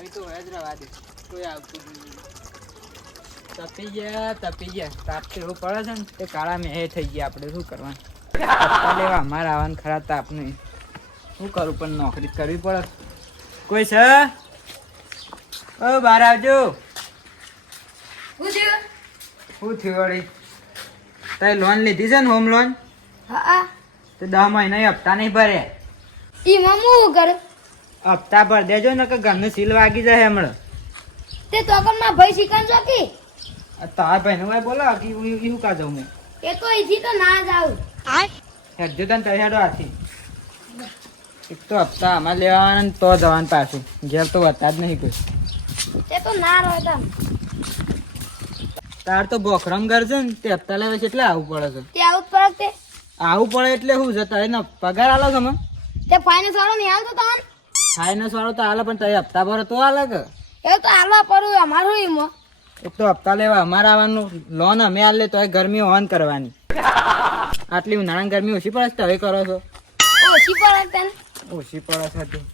આવી તો હોય જ રવા દે, કોઈ આવતું નહીં. તપી ગયા તાપ તો એવું પડે છે ને તે કાળા મેં થઈ ગયા. આપણે શું કરવાનું? હપ્તા લેવા અમારે આવવાનું ખરા તાપ નહીં. શું કરું પણ નોકરી કરવી પડે. કોઈ છે? ઓ બહાર આવજો. શું થયું વળી? તારે લોન લીધી છે ને, હોમ લોન? હા. તો 10 મહિના હપ્તા નહીં ભર્યા. ઈમાં હું કરું? હપ્તા ભર દેજો ને કે ઘરનું સીલ વાગી જાય હમણાં. તે તો પણ માં ભાઈ શીખણ જોકી. તાર ભાઈ નું બોલો કે એવું કા જાઉં મેં? એ તો અહીંથી તો ના જાઉં. હેડજો તને તૈયારો હાથી. એક તો હપ્તા આમાં લેવાના ને તો જવાનું પાછું. ઘેર તો વતા જ નહીં કોઈ. તે તો ના રહે તમ. તાર તો બોખરમ ઘર છે ને તે હપ્તા લેવા છે એટલે આવવું પડે છે. તે આવું પરત તે આવવું પડે એટલે શું છે? તારે પગાર આલો તમે? તે ફાઇનાન્સ વાળો નહીં આવતો તને? ફાઇનાન્સ વાળો તો હાલે પણ તારે હપ્તા ભરો તો હાલે કે? એ તો હાલવા પડું અમારું ઈમાં. એક તો હપ્તા લેવા અમારે આવવાનું, લોન અમે હાલ લે તો ગરમી ઓન કરવાની. આટલી ઉનાળાની ગરમી ઓછી પડે છે હવે કરો છો? ઓછી પડે તને? ઓછી પડે છે તું.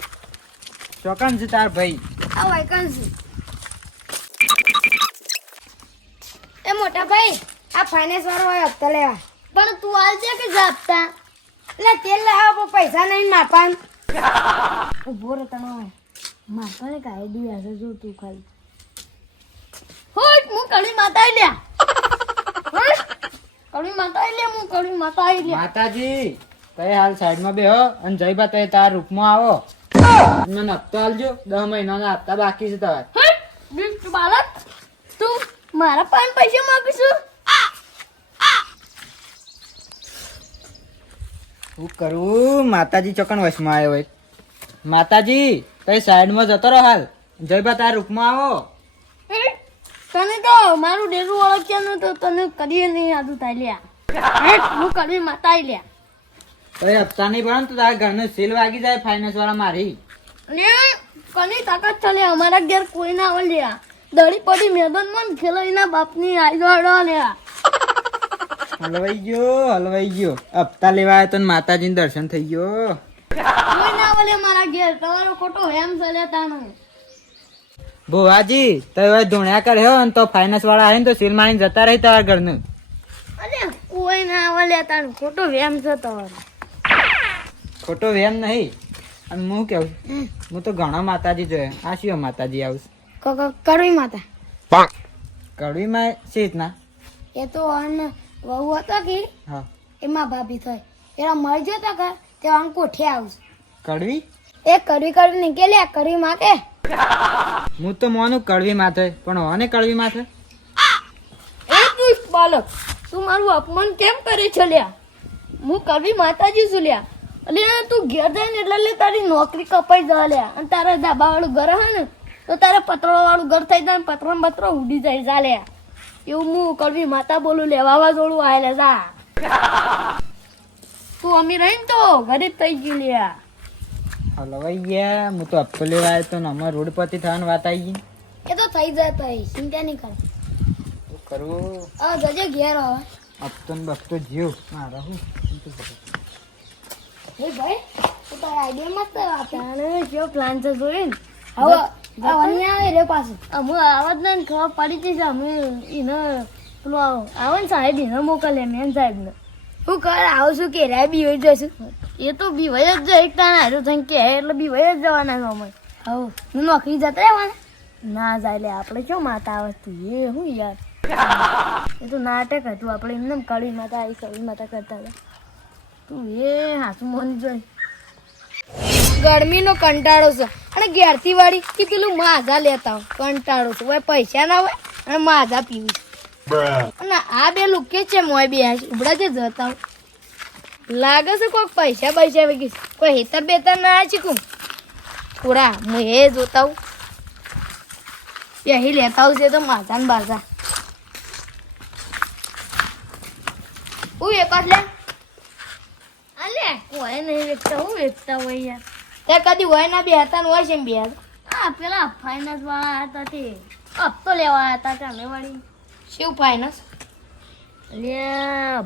ચોકન છે તાર ભાઈ? આ વેકન્સી. એ મોટા ભાઈ, આ ફાઇનાન્સ વાળો હોય હપ્તા લેવા. પણ તું આલજે કે જા હપ્તા? એટલે તેલ લાવવા પણ પૈસા નહીં માપાન. ઉભો રહે તને માપાને કાઢી દઉં હશે જો તું ખાલી. હું કડી માતા લ્યા. કડી માતા લ્યા, હું કડી માતા લ્યા. માતાજી તમે હાલ સાઈડમાં બેહો અને જઈબા તમે તાર રૂપમાં આવો. મને હપ્તો આલજો. 10 મહિનાના હપ્તા બાકી છે તમારે. બિસ્ટ બાલક, તું મારા પાન પૈસા માંગીશું? શું કરું? માતાજી ચોકન વશમાં આવ્યો હોય. માતાજી તમે સાઈડમાં જતો રહો હાલ. જઈબા તાર રૂપમાં આવો. તને તો મારું ડેરું ઓળખ્યા ન તો તને કરીએ નહીં યાદ થાય લ્યા. હું કરી માતા લ્યા. તમે હપ્તા નહીં ભરો ને તો તારા ઘરનું સીલ વાગી જાય ફાઇનાન્સ વાળા મારી. ને કની તાકાત ચાલે અમારા ઘેર કોઈ ના આવે લ્યા. દડી પડી મેદાનમાં ખેલાઈના બાપની આઈડો લ્યા. હલવાઈ ગયો. હપ્તા લેવા આવ્યો તો માતાજીને દર્શન થઈ ગયો. કોઈ ના આવે મારા ઘેર. તમારો ખોટો હેમ ચાલે તાનો. ભુવાજી તમે ધોણ્યા કર્યો ને તો ફાઇનાન્સ વાળા આવે ને તો સીલ મારીને જતા રહી તમારા ઘરનું. અરે કોઈ ના આવે તાનો ખોટો વેમ છે તમારો. ખોટો વેમ નહીં. અને હું કેવું, હું તો ઘણા માતાજી જોયા. આ શું માતાજી આવશે? કરવી માતા. કડવીમાં છે રીતના? એ તો અન વહુ હતો કે હા એમાં ભાભી થઈ એના મરી જતા કે તે આમ કોઠે આવશે. કડવી? એ કરવી નીકળ્યા કરવી માતે. હું તો મોનું કડવી માથે, પણ હોને કડવી માથે? એ તું બાલક, તું મારું અપમાન કેમ કરે છે લ્યા? હું કરવી માતાજી છું લ્યા. એટલે તું ઘેર જાય ને એટલે તારી નોકરી કપાઈ જાય લ્યા. અને તારા ધાબા વાળું ઘર હે ને તો તારે પતરો વાળું ઘર થઈ જાય ને પતરો ઉડી જાય ચાલ્યા. એવું હું કરવી માતા બોલું લે. વાવાઝોડું આવેલે જા. તું અમી રહી ને તો ગરીબ થઈ ગઈ લ્યા. હલવાઈ ગયા. હું તો હપ્તો લેવા આવ્યો તો ને અમારે રોડ પરથી થવાની વાત આવી ગઈ. એ તો થઈ જાય તો ચિંતા નહીં કરે. શું કરવું? જજે ઘેર હવે. હપ્તો ને બપ્તો જીવ મારા હું. હે ભાઈ, તું તારા આઈડિયા મત આપે. કેવો પ્લાન છે જોઈને હવે આવવાની આવે રે પાછું. અમે આવત ને ખબર પડી જશે. અમે એને પેલો આવે ને સાહેબ એને મોકલે મેન સાહેબ ને. હું કર આવશું કે રે બી હોય જઈશું. એ તો બી વય જ જાય. એક તાણે હારું થઈને કે એટલે બી વય જ જવાના છે અમે. હવે હું નોકરી જતા રહેવાના ના જાય લે. આપણે ચો માતા આવે તું એ હું યાર. એ તો નાટક હતું. આપણે એમને કડી માતા આવી કડી માતા કરતા હતા. તું એ હાસું મોની જોઈ. ગરમીનો કંટાળો છે અને ઘેરથી વાળી કે પેલું માઝા લેતા હોય કંટાળો છે. હોય પૈસા ના હોય અને માઝા પીવી. અને આ બે લુકે છે મોય બે ઉભડા જે જતા લાગે છે કોઈ પૈસા વેગી કોઈ હેતર બેતર ના ચીકું થોડા હું એ જોતા હું यही लेता हूँ से तो माता ने बाजा वो एक ले अले कोई नहीं देखता हूँ देखता हुआ यार તે કદી હોય ના બે હતા ને હોય છે બે આ પેલા ફાઇનાન્સ વાળા હતા તે હપ્તો લેવા હતા કે અમે વળી શિવ ફાઇનાન્સ લે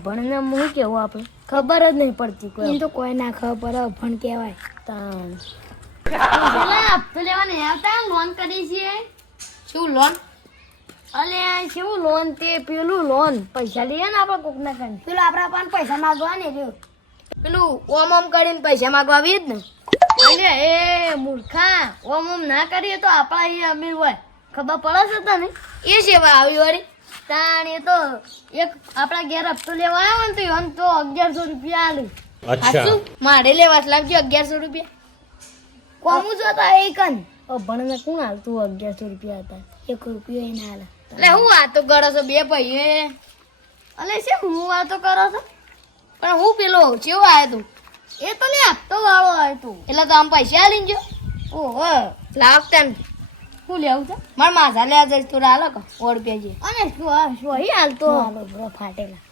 ભણને હું કેવું આપણે ખબર જ નહીં પડતી કોઈ તો કોઈ ના ખબર ભણ કહેવાય તાણ પેલા હપ્તો લેવા નહીં આવતા લોન કરી છીએ શું લોન? અલે શું લોન તે પેલું લોન પૈસા લઈએ ને આપણે કોકના કન પેલું આપણા પણ પૈસા માંગવા ને રહ્યો પેલું ઓમ ઓમ કરીને પૈસા માંગવા આવી જ ને. અલે એ મૂર્ખા ઓમ ના કરીએ તો આપણા અહીંયા અમીર હોય ખબર પડે છે તને એ સેવા આવી વાળી. તાણ એ તો એક આપણા ઘેર હપ્તો લેવા આવ્યો ને તો એને તો 1100 રૂપિયા આલે સાચું? મારે લેવા લાગજો 1100 રૂપિયા. કોમું જોતા એ કન ભણને કોણ હાલતું 1100 રૂપિયા હતા 1 રૂપિયો એને હાલે એટલે હું વાતો કરો છો બે ભાઈ? અલે શું હું વાતો કરો છો પણ હું પેલો કેવો આવ્યો તું? એ તો લે હપ્તો વાળો આવ્યો તું એટલે તો આમ પૈસા આલીને જો. ઓહો લાગતા ને શું લેવું છે મારે માથા લેવા જઈશ તો હાલો કે 100 રૂપિયા જે. અને શું હાલતો હાલો બ્રો ફાટેલા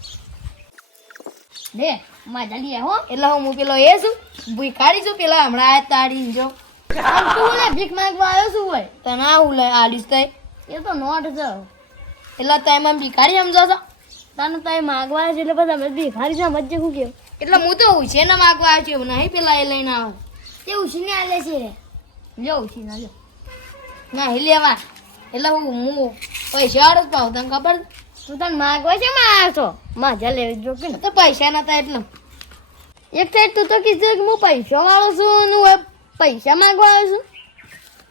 દે મજા લઈએ હો એટલે હું પેલો એ છું ભૂખાડી છું પેલા હમણાં આયા તાડીને જો. આમ તું લે ભીખ માંગવા આવ્યો શું હોય તને આવું લે આલીશ તઈ. એ તો નોટ છે એટલે તઈ મને ભિખારી સમજો છો? તને તો માંગવા આવ્યો છે એટલે પછી અમે ભીખારી સમજે શું કેવું એટલે હું તો ઉછે ને માગવા આવ્યો છું એવું નહીં પેલા એ લઈને આવે. તે ઉછીને આલે છે રે લો ઉછીને લો નહીં લેવા. એટલે હું પૈસા વાળો જ પાઉં તને ખબર છે? તું તને માંગવા છે માં આવ્યો છો મજા લેવી જો કે તો પૈસા નતા એટલે એક સાઈડ તું તો કીધું કે હું પૈસા વાળો છું ને હું પૈસા માંગવા આવ્યો છું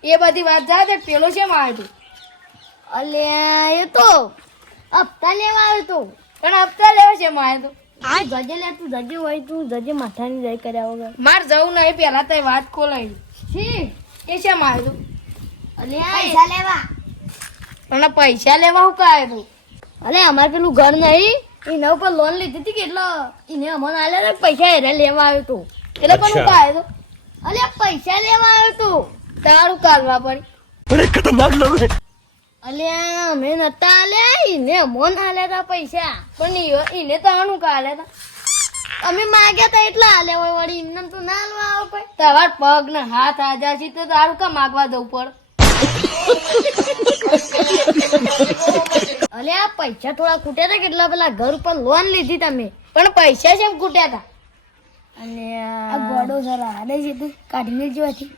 એ બધી વાત જા દે. પેલો છે માં આવ્યો તું? અલ્યા એ તો હપ્તા લેવા આવ્યો તો પણ હપ્તા લેવા છે માં આવ્યો તું? આ જજે લે તું જજે હોય તું જજે માથાની જાય કર્યા વગર મારે જવું નહીં પેલા તઈ વાત ખોલાવી. છી એ છે માં આવ્યો તું? અલ્યા પૈસા લેવા તને પૈસા લેવા હું કાય તું? અલે અમારે પેલું ઘર નહીં એના ઉપર લોન લીધી હતી કે એટલે એને અમને આલ્યા હતા પૈસા એને લેવા આવ્યો તો એટલે પણ હું કાય તું? અલે પૈસા લેવા આવ્યો તો તારું કાલવા પડી. અલ્યા અમે નતા આલ્યા એને અમને આલ્યા હતા પૈસા પણ એને તાણું કાલે તા અમે માગ્યા હતા એટલા આલ્યા હોય વળી એમને તો ના આલવા આવે કોઈ તમાર પગ ને હાથ આજા છે તો તારું કા માગવા જવું પડે? અલ્યા પૈસા થોડા ખૂટ્યા હતા કેટલા પેલા ઘર ઉપર લોન લીધી તમે પણ પૈસા કેમ ખૂટ્યા હતા? અને આ ગોડો જરા હાડે છે તું કાઢીને જોવાથી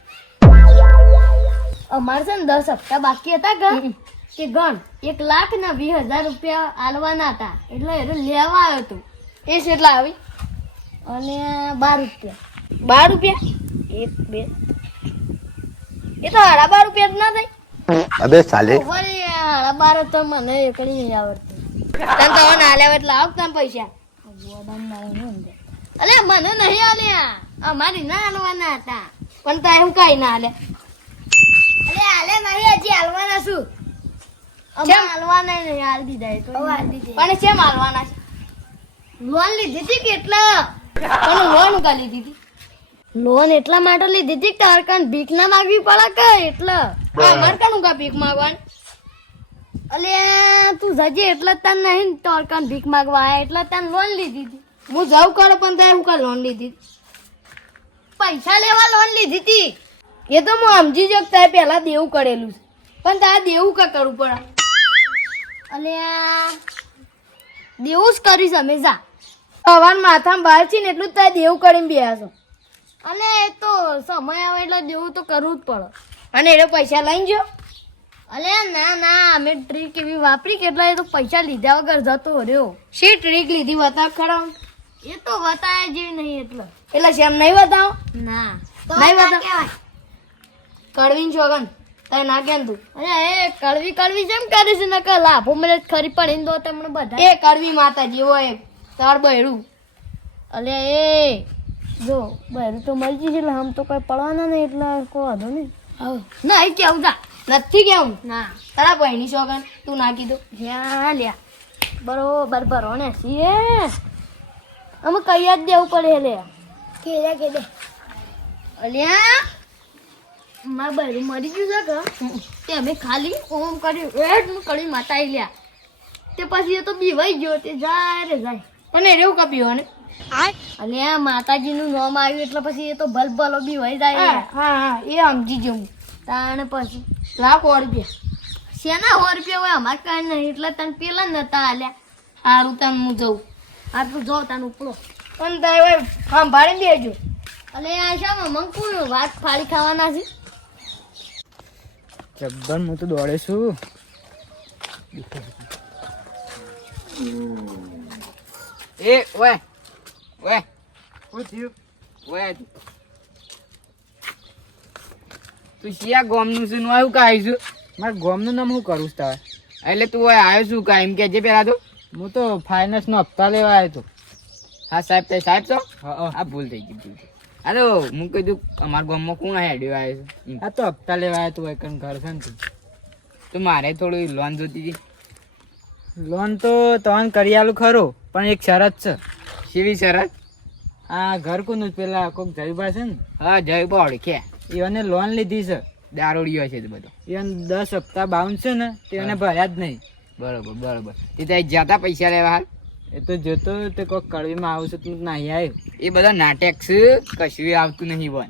અમારે છે ને 10 હપ્તા બાકી હતા ગણ કે ગણ 1,20,000 રૂપિયા આલવાના હતા એટલે એને લેવા આવ્યો હતો એ કેટલા આવી? અને 12 રૂપિયા 12 રૂપિયા? 1 2 એ તો 12 રૂપિયા જ ના થાય. अबे साले વળી 12 તો મને એકડી નહીં આવડતું તને તો ના લેવા એટલે આવતા પૈસા. અલે મને નહીં આલ્યા અમારી ના આલવાના હતા પણ તારે હું કઈ ના આલે? અલે આલે નહીં હજી આલવાના શું અમે કેમ? આલવાના નહીં આલ દીધા એ તો આલ દીધા પણ કેમ માલવાના છે? લોન લીધી હતી કેટલા પણ લોન કા લીધી હતી? લોન એટલા માટે લીધી હતી કે તાર કાન ભીખ ના માંગવી પડે કે એટલે અમાર કાનું કા ભીખ માંગવાનું? અલે તું જજે એટલે તને નહીં તાર કાન ભીખ માંગવા આયા એટલે તને લોન લીધી હતી હું જાઉં કરો પણ તારે હું કા લોન લીધી? પૈસા લેવા લોન લીધી હતી એ તો હું સમજી જો કે તારે પહેલા દેવું કરેલું છે પણ તારે દેવું કા કરવું પડે? અલે દેવું જ કરીશ અમે જા સવાર માથામાં બહાર છે ને એટલું જ તારે દેવું કરીને બેહ્યા છો. અલે એ તો સમય આવે એટલે દેવું તો કરવું જ પડે અને એને પૈસા લઈને જો. અલે ના ના અમે ટ્રીક એવી વાપરી કે એટલે એ તો પૈસા લીધા વગર જતો રહ્યો શી ટ્રીક લીધી બતાવ ખરા? એ તો વતાય જેવી નહીં એટલે એટલે શેમ નહીં બતાવો? ના નહીં બતાવ? કડવીન છોગન તારે ના કેમ તું? અરે એ કડવી કડવી જેમ કરી છે ને કે લાભો મળે જ ખરી પડીને દો તમને બધા એ કડવી માતા જેવો એ તાર બહેરું. અલે એ જો બહેરું તો મળી જશે એટલે આમ તો કોઈ પડવાના નહીં એટલે કોઈ વાંધો નહીં ના એ કેવું જા નથી કેવું? ના તારા બહેની છોગન તું ના કીધું? લ્યા લ્યા બરોબર ભરો ને છીએ અમે કઈ જ દેવું પડે લે કે દે અલ્યા માર બહેરું મરી ગયું છે કે તે અમે ખાલી ઓમ કર્યું એડ કડી માતા લ્યા તે પછી એ તો બીવાઈ ગયો તે જાય રે જાય પણ એ રેવું કપ્યું ને અલ્યા માતાજીનું નામ આવ્યું એટલે પછી એ તો ભલ ભલો બીવાઈ જાય હા હા હા એ સમજી જવું. તાણે પછી લાખ રૂપિયા શેના 100 રૂપિયા હોય અમારે કાંઈ નહીં એટલે તને પેલા નતા આલ્યા સારું તને હું જઉં. આ તું જો તને ઉપડો પણ તારે સંભાળીને બેજો. અલે આ શા મમ્મી કોણ વાત ફાડી ખાવાના છે જબ્બર હું તો દોડે છું. એ ઓય ઓય શું થયું? ઓય તું શિયા ગોમનું છે નું આવ્યું કાંઈ છું? મારા ગોમનું નામ હું કરું છું તારે? એટલે તું ઓય આવ્યો છું કાંઈ એમ કહેજે પેલા તો. હું તો ફાઇનાન્સનો હપ્તા લેવા આવ્યો હતો. હા સાહેબ તે સાહેબ છો? હા ભૂલ થઈ ગઈ ભૂલ. હાલો હું કીધું અમારા ગામમાં કોણ હેડ્યો આવ્યો છે? આ તો હપ્તા લેવા આવ્યો તું એકન ઘર છે ને તું. તો મારે થોડી લોન જોતી હતી. લોન તો તમને કરી આલું ખરું પણ એક શરત છે. કેવી શરત? આ ઘર કોનું પેલા કોઈક જયુભા છે ને? હા જયુભા ઓળખ્યા. એને લોન લીધી છે. દારૂડિયો છે બધો. એને 10 હપ્તા બાઉન્સ છે ને તેને ભર્યા જ નહીં. બરોબર બરોબર. તે ત્યાં જ્યાં પૈસા લેવા હાલ? એ તો જતો તે કોઈક કડવીમાં આવશે તું નહીં આવ્યો. એ બધા નાટક છે કશું આવતું નહીં બન.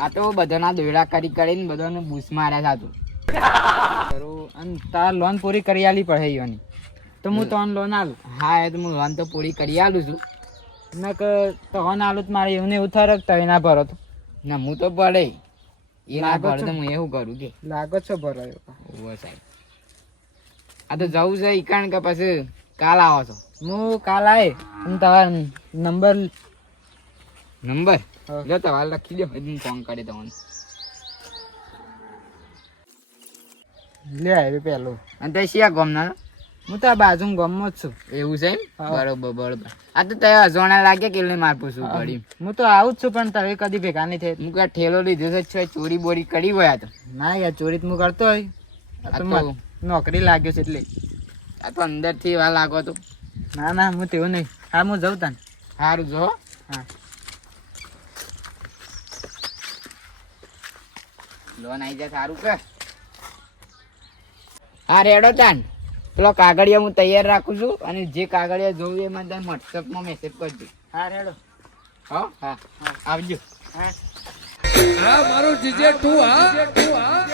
આ તો બધાના દોડા કરીને બધાને બૂસ માર્યા છે. અને તાર લોન પૂરી કરી આલી પડે એની તો હું તને લોન આલું. હા એ તો હું લોન તો પૂરી કરી આલું છું. ના કે તને આલું તો મારે એવું ને એવું થાય તમે ના ભરો તો. ના હું તો ભરે એ ના ભરે તો હું એવું કરું કે લાગો છો ભરો સાહેબ. આ તો જવું છે કારણ કે પછી કાલ આવો છો? હું કાલ આવે અને તમારો નંબર જો તમારે લખી દો હું ફોન કરી તમને. લે આવ્યો પેલો. અને તે શિયા ગામના? હું તો આ બાજુ ગામમાં જ છું. એવું છે એમ? બરોબર બરોબર. આ તો તે અજવાણા લાગે કે એટલે માર પૂછવું પડી. હું તો આવું જ છું પણ તમે કદી ભેગા નહીં થઈ. હું ક્યાં ઠેલો લીધો છે ચોરી બોરી કરી ગયા તો? ના યાર ચોરી તો હું કરતો હોય. નોકરી લાગ્યો છે એટલે. આ તો અંદરથી એવા લાગો તો. ના ના હું તેવું નહીં. હા હું જઉં તને. સારું જો. હા લોન આવી જાય સારું કે. હા રેડો તાન પેલો કાગળિયા હું તૈયાર રાખું છું અને જે કાગળિયા જોવું એ મને તને વોટ્સઅપમાં મેસેજ કરજો. હા રેડો. હા આવજો. હા મારું જીજે તું હા